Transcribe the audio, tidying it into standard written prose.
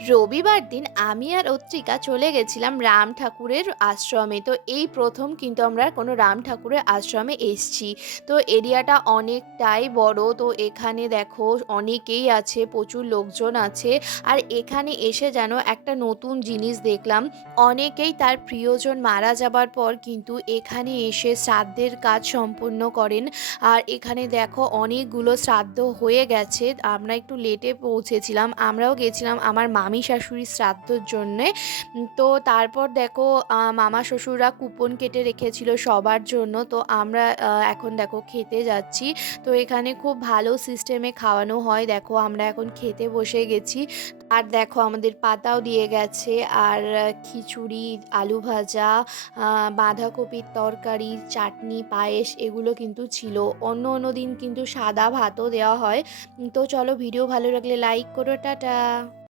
রবিবার দিন আমি আর অত্রিকা চলে গেছিলাম রাম ঠাকুরের আশ্রমে। তো এই প্রথম কিন্তু আমরা কোনো রাম ঠাকুরের আশ্রমে এসছি। তো এরিয়াটা অনেকটাই বড়। তো এখানে দেখো অনেকেই আছে, প্রচুর লোকজন আছে। আর এখানে এসে যেন একটা নতুন জিনিস দেখলাম। অনেকেই তার প্রিয়জন মারা যাবার পর কিন্তু এখানে এসে শ্রাদ্ধের কাজ সম্পূর্ণ করেন। আর এখানে দেখো অনেকগুলো শ্রাদ্ধ হয়ে গেছে। আমরা একটু লেটে পৌঁছেছিলাম, আমরাও গেছিলাম আমার মামি শাশুড়ির শ্রাদ্ধর জন্যে। তো তারপর দেখো মামা শ্বশুররা কুপন কেটে রেখেছিল সবার জন্য। তো আমরা এখন দেখো খেতে যাচ্ছি। তো এখানে খুব ভালো সিস্টেমে খাওয়ানো হয়, দেখো আমরা এখন খেতে বসে গেছি। আর দেখো আমাদের পাতাও দিয়ে গেছে, আর খিচুড়ি, আলু ভাজা, বাঁধাকপির তরকারি, চাটনি, পায়েস এগুলো কিন্তু ছিল। অন্য অন্য দিন কিন্তু সাদা ভাতও দেওয়া হয়। তো চলো, ভিডিও ভালো লাগলে লাইক করো, টাটা।